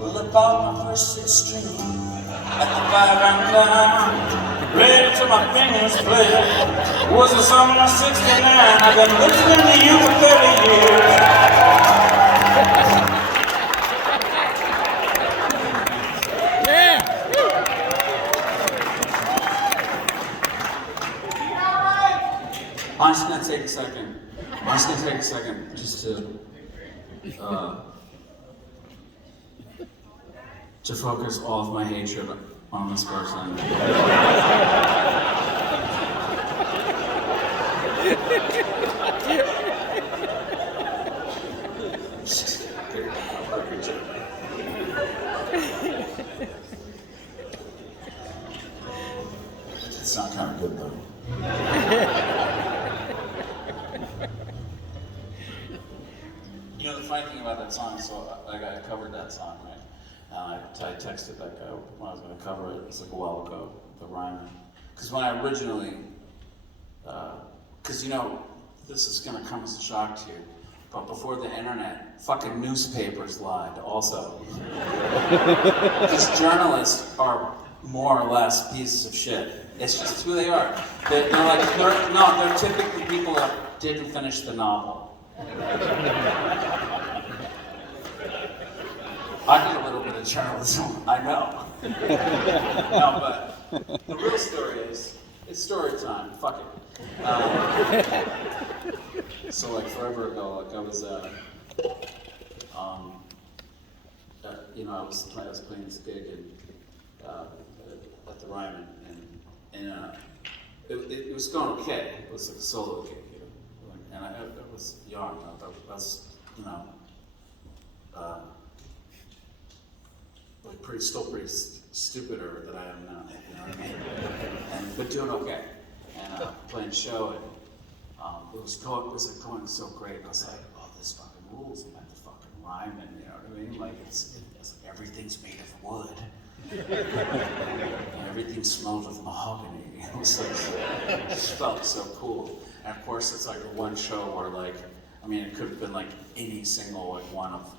Well, I bought my first six string at the bar and down, ready till my fingers bled. It was the summer of '69. I've been listening to you for 30 years. I'm just gonna take a second. Just to focus all of my hatred on this person. It's not kind of good though. You know, the funny thing about that song, so I covered that song, right? I texted that guy when I was going to cover it. It's like a while ago, the rhyme. Because when I originally, because you know, this is going to come as a shock to you, but before the internet, fucking newspapers lied also. Because journalists are more or less pieces of shit. It's just who they are. They're typically people that didn't finish the novel. I did a little bit of journalism, I know. No, but the real story is, it's story time, fuck it. So like forever ago, like I was, you know, I was playing this gig at the Ryman, and it was going okay. It was like a solo gig, you know, and I was young. I was, you know, like still pretty stupider than I am now. You know what I mean? But doing okay, and playing a show, and it was going so great. I was like, oh, this fucking rules. I'm at the fucking Ryman, you know what I mean? Like it's everything's made of wood. And everything smelled of mahogany. It was like, it just felt so cool. And of course, it's like the one show where, like, I mean, it could have been like any single, like one of,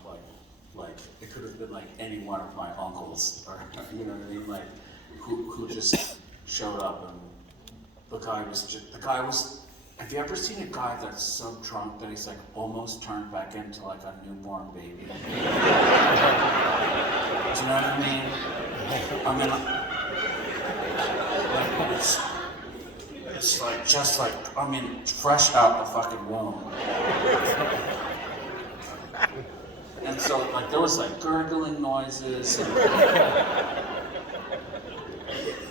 like it could have been like any one of my uncles, or you know what I mean, like who just showed up, and the guy was. Have you ever seen a guy that's so drunk that he's like almost turned back into like a newborn baby? Do you know what I mean? I mean, like it's like just like, I mean, fresh out the fucking womb. And so like there was like gurgling noises, and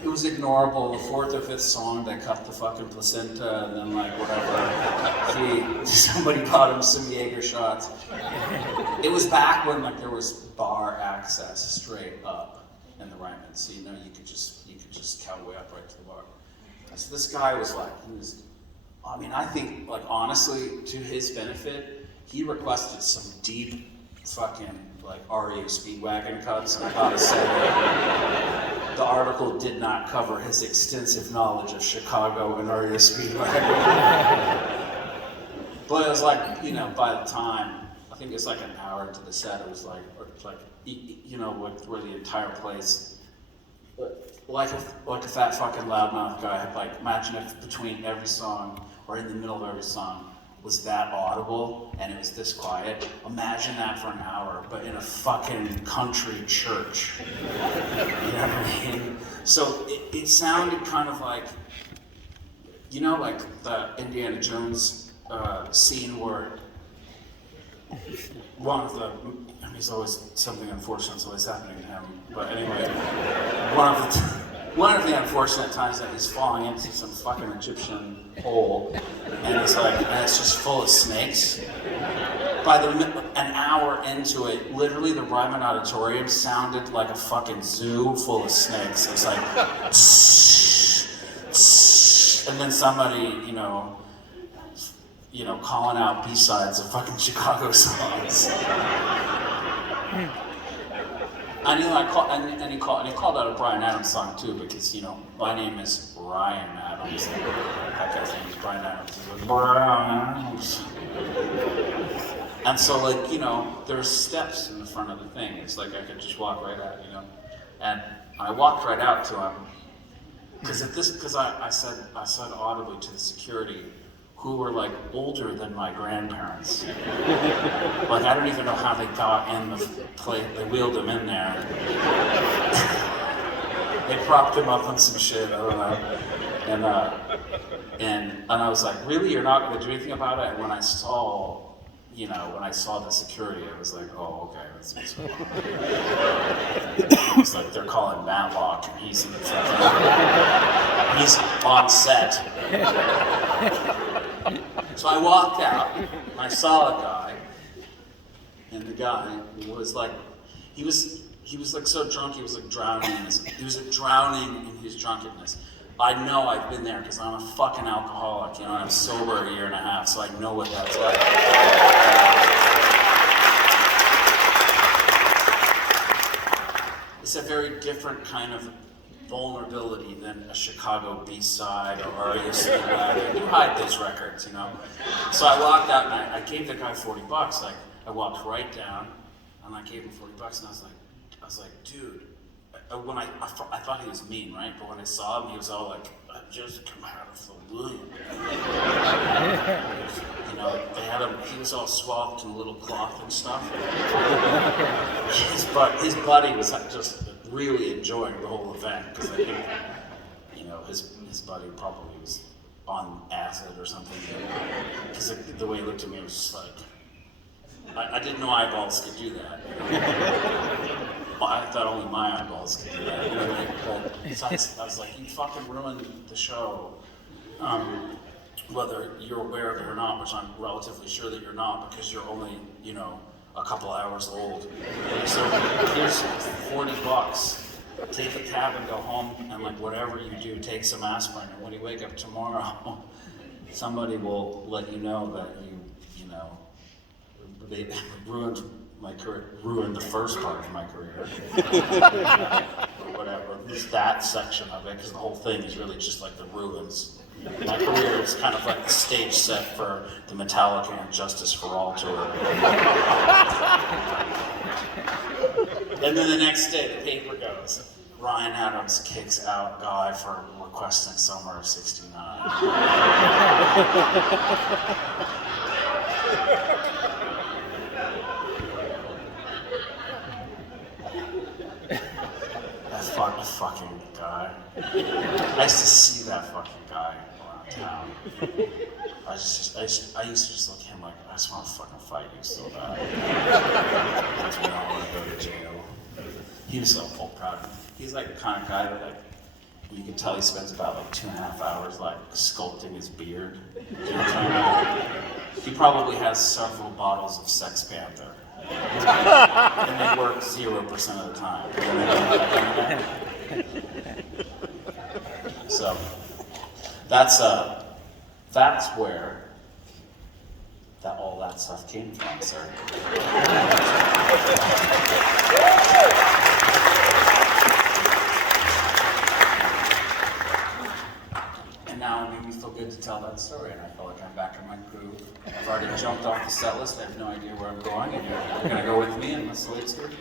it was ignorable. The fourth or fifth song, they cut the fucking placenta, and then like whatever. Somebody bought him some Jaeger shots. It was back when like there was bar access straight up in the Ryman, so you know you could just cowboy up right to the bar. And so this guy was like, I mean, I think like honestly, to his benefit, he requested some deep fucking like REO Speedwagon cuts, and I gotta say the article did not cover his extensive knowledge of Chicago and REO Speedwagon. But it was like, you know, by the time, I think it's like an hour into the set, it was like, you know, where the entire place, like a fat fucking loudmouth guy had, like, imagine if between every song, or in the middle of every song, was that audible, and it was this quiet. Imagine that for an hour, but in a fucking country church. You know what I mean? So it sounded kind of like, you know, like the Indiana Jones scene where one of the, I mean, he's always, something unfortunate's always happening to him, but anyway, one of the unfortunate times that he's falling into some fucking Egyptian hole, and it's like, and it's just full of snakes. By an hour into it, literally the Ryman Auditorium sounded like a fucking zoo full of snakes. It was like, and then somebody, you know, calling out B-sides of fucking Chicago songs. And he called out a Bryan Adams song too, because, you know, my name is Ryan Adams. That guy's name is Bryan Adams. He was Bryan Adams. And so like, you know, there's steps in the front of the thing. It's like I could just walk right out, you know. And I walked right out to him. Because I said audibly to the security, who were like older than my grandparents. Like I don't even know how they got in the plane. They wheeled him in there. They propped him up on some shit, I don't know. And I was like, really, you're not gonna do anything about it? And when I saw the security, I was like, oh, okay, that's what's going on. It's like they're calling Matlock, and he's on set. So I walked out, and I saw a guy, and the guy was like, he was like so drunk, he was like drowning in his drunkenness. I know I've been there because I'm a fucking alcoholic, you know, and I'm sober a year and a half, so I know what that's like. It's a very different kind of vulnerability than a Chicago B-side or you hide those records, you know. So I walked out and I gave the guy $40. Like I walked right down and I gave him $40, and I was like, dude. When I thought he was mean, right? But when I saw him, he was all like, "I just come out of the womb." You know, they had him. He was all swathed in a little cloth and stuff. His buddy was just really enjoying the whole event because I think, you know, his buddy probably was on acid or something. Because the way he looked at me was just like, I didn't know eyeballs could do that. I thought only my eyeballs could do that. But I was like, you fucking ruined the show. Whether you're aware of it or not, which I'm relatively sure that you're not, because you're only, you know, a couple hours old. So here's $40. Take a cab and go home, and like whatever you do, take some aspirin. And when you wake up tomorrow, somebody will let you know that you know, they ruined my career, ruined the first part of my career, or whatever. Just that section of it, because the whole thing is really just like the ruins. My career is kind of like the stage set for the Metallica and Justice for All tour. And then the next day, the paper goes, Ryan Adams kicks out guy for requesting Summer of '69. That fucking guy. I used to see that fucking guy around town. I used to just look at him like, I just want to fucking fight you so bad. I don't want to go to jail. He was so proud of me. He's like the kind of guy that, like, you can tell he spends about like 2.5 hours like sculpting his beard. You know what I'm talking about? He probably has several bottles of Sex Panther. And they work 0% of the time. So that's where all that stuff came from, sir. And now it made me feel good to tell that story, and I feel like I'm back in my groove. I've already jumped off the set list. I have no idea where I'm going, and you're gonna go with me, and let's do it.